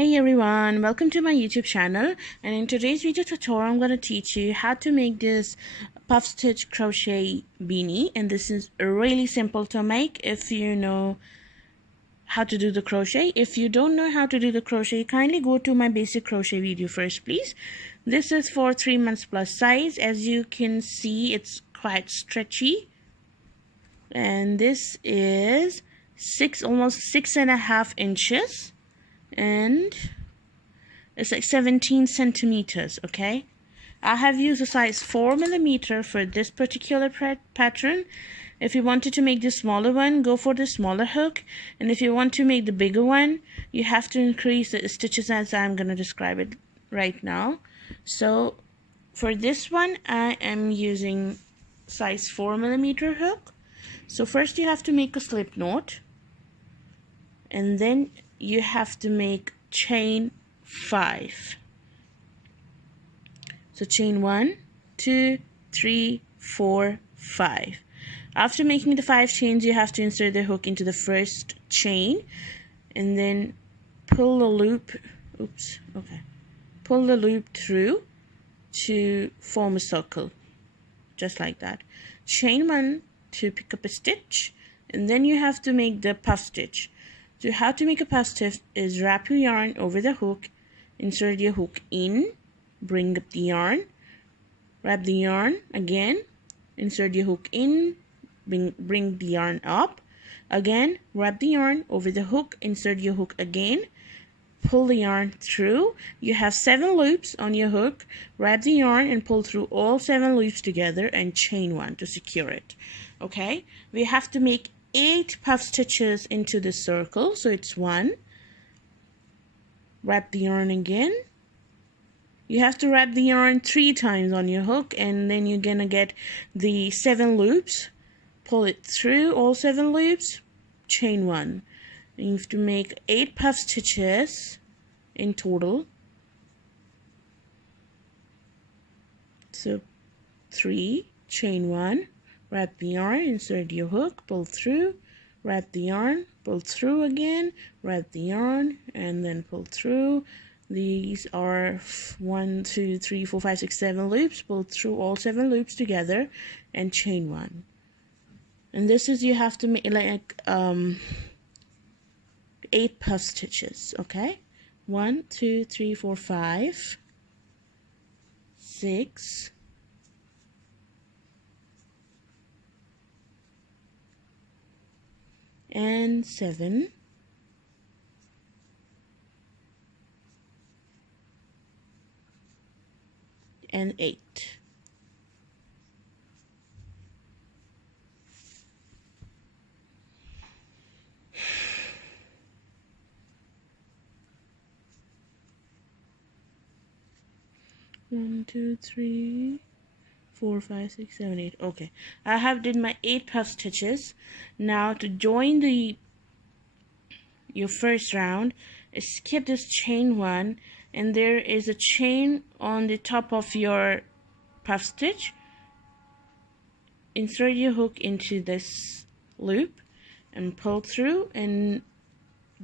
Hey everyone, welcome to my YouTube channel, and in today's video tutorial I'm going to teach you how to make this puff stitch crochet beanie. And this is really simple to make if you know how to do the crochet. If you don't know how to do the crochet, kindly go to my basic crochet video first please. This is for 3 months plus size. As you can see, it's quite stretchy, and this is almost 6.5 inches, and it's like 17 centimeters. Okay, I have used a size 4mm for this particular pattern. If you wanted to make the smaller one, go for the smaller hook, and if you want to make the bigger one, you have to increase the stitches as I'm going to describe it right now. So for this one I am using size 4mm hook. So first you have to make a slip knot, and then you have to make chain 5. So chain 1, 2, 3, 4, 5. After making the 5 chains, you have to insert the hook into the first chain and then pull the loop pull the loop through to form a circle, just like that. Chain 1 to pick up a stitch, and then you have to make the puff stitch. So how to make a puff stitch is wrap your yarn over the hook, insert your hook in, bring up the yarn, wrap the yarn again, insert your hook in, bring the yarn up, again wrap the yarn over the hook, insert your hook again, pull the yarn through. You have 7 loops on your hook. Wrap the yarn and pull through all 7 loops together and chain 1 to secure it. Okay, we have to make 8 puff stitches into the circle. So it's 1, wrap the yarn again. You have to wrap the yarn 3 times on your hook, and then you're gonna get the 7 loops. Pull it through all 7 loops, chain 1. And you have to make 8 puff stitches in total. So 3, chain 1, wrap the yarn, insert your hook, pull through, wrap the yarn, pull through again, wrap the yarn, and then pull through. These are 1, 2, 3, 4, 5, 6, 7 loops. Pull through all 7 loops together and chain 1. And this is, you have to make like 8 puff stitches. Okay, 1, 2, 3, 4, 5, 6, and 7, and 8. One, 2, 3, 4, 5, 6, 7, 8. Okay, I have did my 8 puff stitches. Now to join your first round, skip this chain 1, and there is a chain on the top of your puff stitch. Insert your hook into this loop and pull through and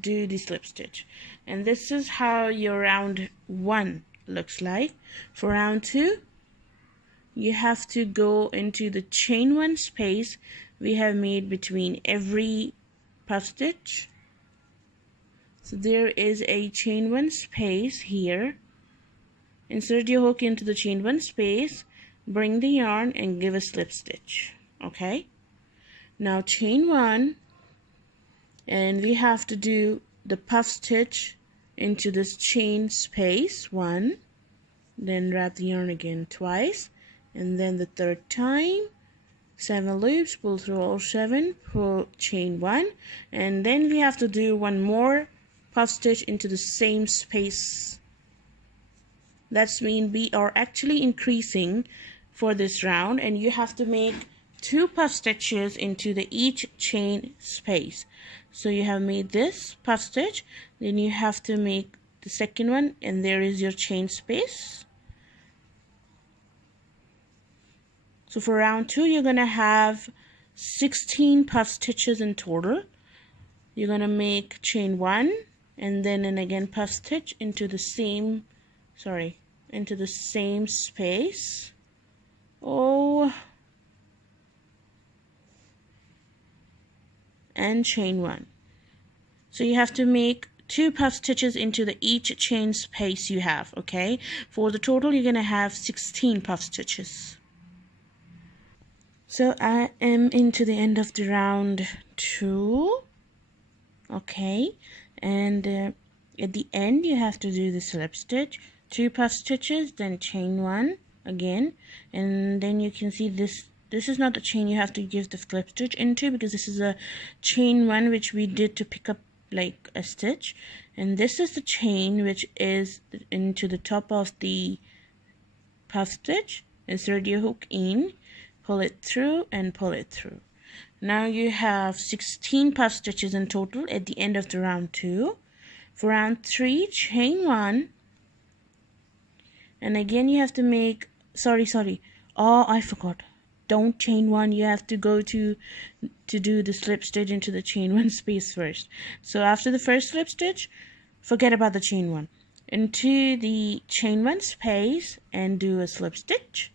do the slip stitch. And this is how your round 1 looks like. For round 2, you have to go into the chain 1 space we have made between every puff stitch. So there is a chain 1 space here. Insert your hook into the chain 1 space, bring the yarn and give a slip stitch. Okay, now chain 1, and we have to do the puff stitch into this chain space 1, then wrap the yarn again twice, and then the 3rd time, 7 loops, pull through all 7, pull chain 1, and then we have to do 1 more puff stitch into the same space. That's mean we are actually increasing for this round, and you have to make 2 puff stitches into each chain space. So you have made this puff stitch, then you have to make the second one, and there is your chain space. So for round 2, you're gonna have 16 puff stitches in total. You're gonna make chain 1, and then again puff stitch into the same space. Oh, and chain 1. So you have to make 2 puff stitches into each chain space you have. Okay, for the total you're gonna have 16 puff stitches. So I am into the end of the round 2. Okay, and at the end you have to do the slip stitch, 2 puff stitches, then chain 1 again, and then you can see this is not the chain you have to give the slip stitch into, because this is a chain 1 which we did to pick up like a stitch, and this is the chain which is into the top of the puff stitch. Insert your hook in, pull it through and pull it through. Now you have 16 puff stitches in total at the end of the round 2. For round 3, chain 1, and again you have to make oh, I forgot, don't chain 1, you have to go to do the slip stitch into the chain 1 space first. So after the first slip stitch, forget about the chain 1, into the chain 1 space and do a slip stitch,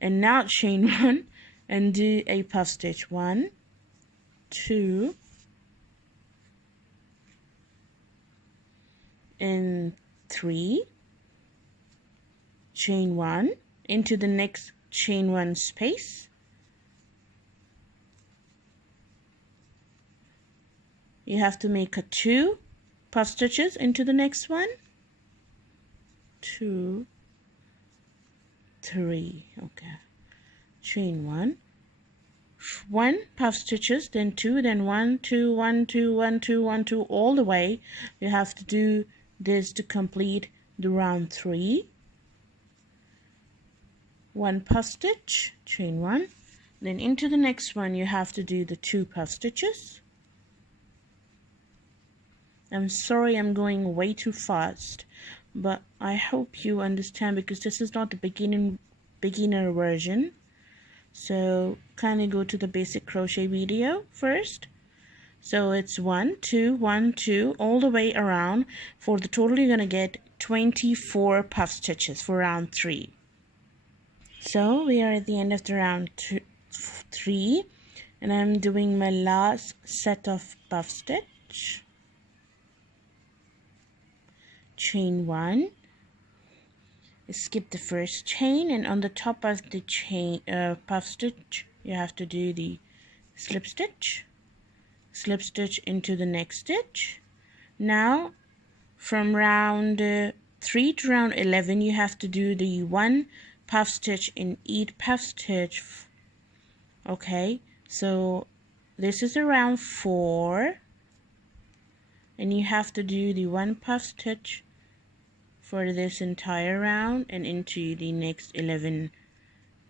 and now chain 1 and do a puff stitch. 1, 2, and 3, chain 1 into the next chain 1 space, you have to make 2 puff stitches into the next one, 2, 3, okay, chain 1, 1 puff stitches, then 2, then 1, 2, 1, 2, 1, 2, 1, 2, all the way. You have to do this to complete the round 3. 1 puff stitch, chain 1, then into the next one you have to do the 2 puff stitches. I'm sorry I'm going way too fast, but I hope you understand, because this is not the beginner version. So kindly go to the basic crochet video first. So it's 1, 2, 1, 2 all the way around. For the total you're gonna get 24 puff stitches for round 3. So we are at the end of the round 3, and I'm doing my last set of puff stitch. Chain 1, skip the first chain, and on the top of the chain puff stitch you have to do the slip stitch into the next stitch. Now from round 3 to round 11 you have to do the 1 puff stitch in each puff stitch. Okay, so this is around 4, and you have to do the 1 puff stitch for this entire round and into the next 11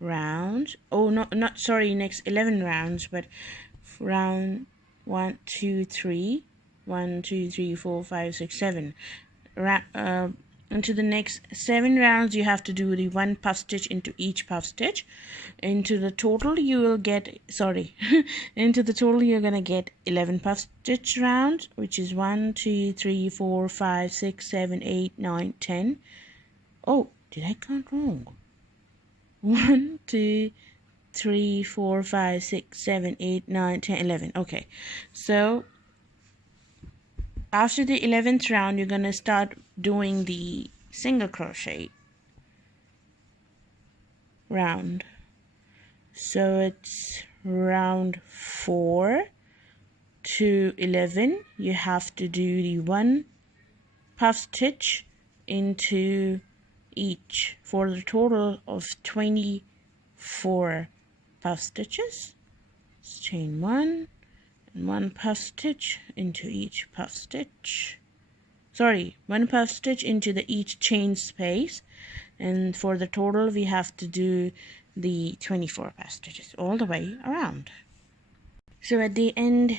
rounds. Oh, next 11 rounds, but round 1, 2, 3, 1, 2, 3, 4, 5, 6, 7. Into the next 7 rounds you have to do the 1 puff stitch into each puff stitch. Into the total you will get into the total you're gonna get 11 puff stitch rounds, which is 1, 2, 3, 4, 5, 6, 7, 8, 9, 10. Oh, did I count wrong? 1, 2, 3, 4, 5, 6, 7, 8, 9, 10, 11. Okay, so after the 11th round you're gonna start doing the single crochet round. So it's round 4 to 11 you have to do the 1 puff stitch into each for the total of 24 puff stitches. Chain 1 and 1 puff stitch into each puff stitch. 1 puff stitch into each chain space, and for the total we have to do the 24 puff stitches all the way around. So at the end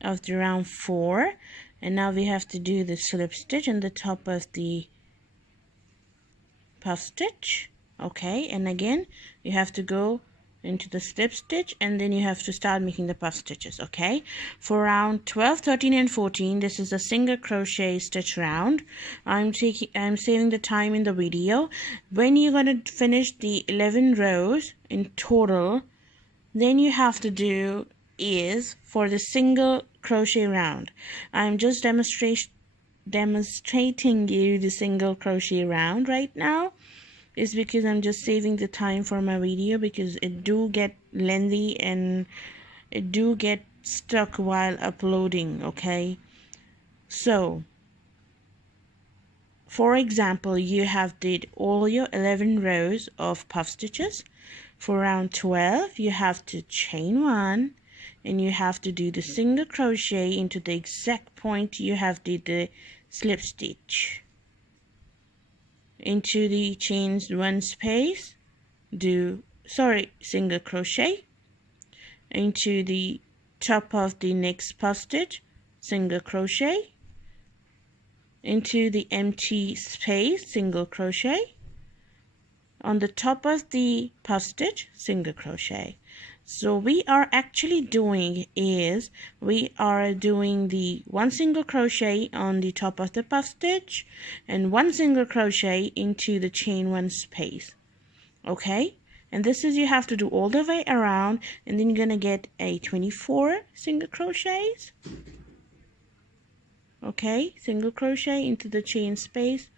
of the round 4, and now we have to do the slip stitch on the top of the puff stitch. Okay, and again you have to go into the slip stitch, and then you have to start making the puff stitches. Okay, for round 12, 13 and 14, this is a single crochet stitch round. I'm saving the time in the video. When you're going to finish the 11 rows in total, then you have to do is for the single crochet round. I'm just demonstrating you the single crochet round right now, is because I'm just saving the time for my video, because it do get lengthy and it do get stuck while uploading. Okay, so for example, you have did all your 11 rows of puff stitches. For round 12, you have to chain 1 and you have to do the single crochet into the exact point you have did the slip stitch. Into the chain 1 space, single crochet. Into the top of the next puff stitch, single crochet. Into the empty space, single crochet. On the top of the puff stitch, single crochet. So we are actually doing is we are doing the 1 single crochet on the top of the puff stitch and 1 single crochet into the chain 1 space. Okay, and this is you have to do all the way around, and then you're gonna get a 24 single crochets. Okay, single crochet into the chain space,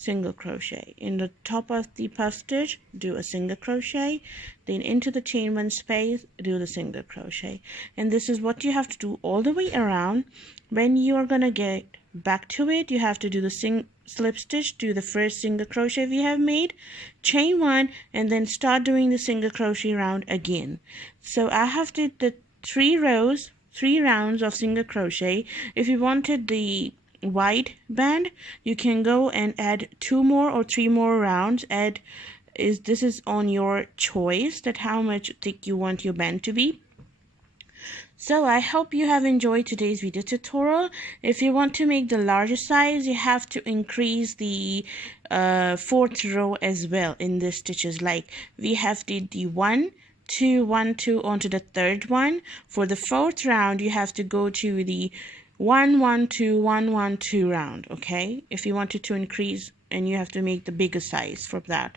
single crochet in the top of the puff stitch, do a single crochet, then into the chain 1 space, do the single crochet. And this is what you have to do all the way around. When you are gonna get back to it, you have to do the slip stitch, do the first single crochet we have made, chain 1, and then start doing the single crochet round again. So I have did the 3 rounds of single crochet. If you wanted the wide band, you can go and add 2 more or 3 more rounds. This is on your choice, that how much thick you want your band to be. So I hope you have enjoyed today's video tutorial. If you want to make the larger size, you have to increase the 4th row as well in the stitches. Like we have did the 1 2 1 2 onto the 3rd one. For the 4th round, you have to go to the 1 1 2 1 1 2 round. Okay, if you wanted to increase, and you have to make the bigger size for that.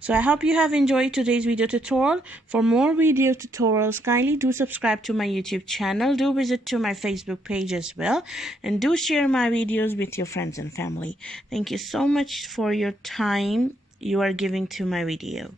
So I hope you have enjoyed today's video tutorial. For more video tutorials, kindly do subscribe to my YouTube channel, do visit to my Facebook page as well, and do share my videos with your friends and family. Thank you so much for your time you are giving to my video.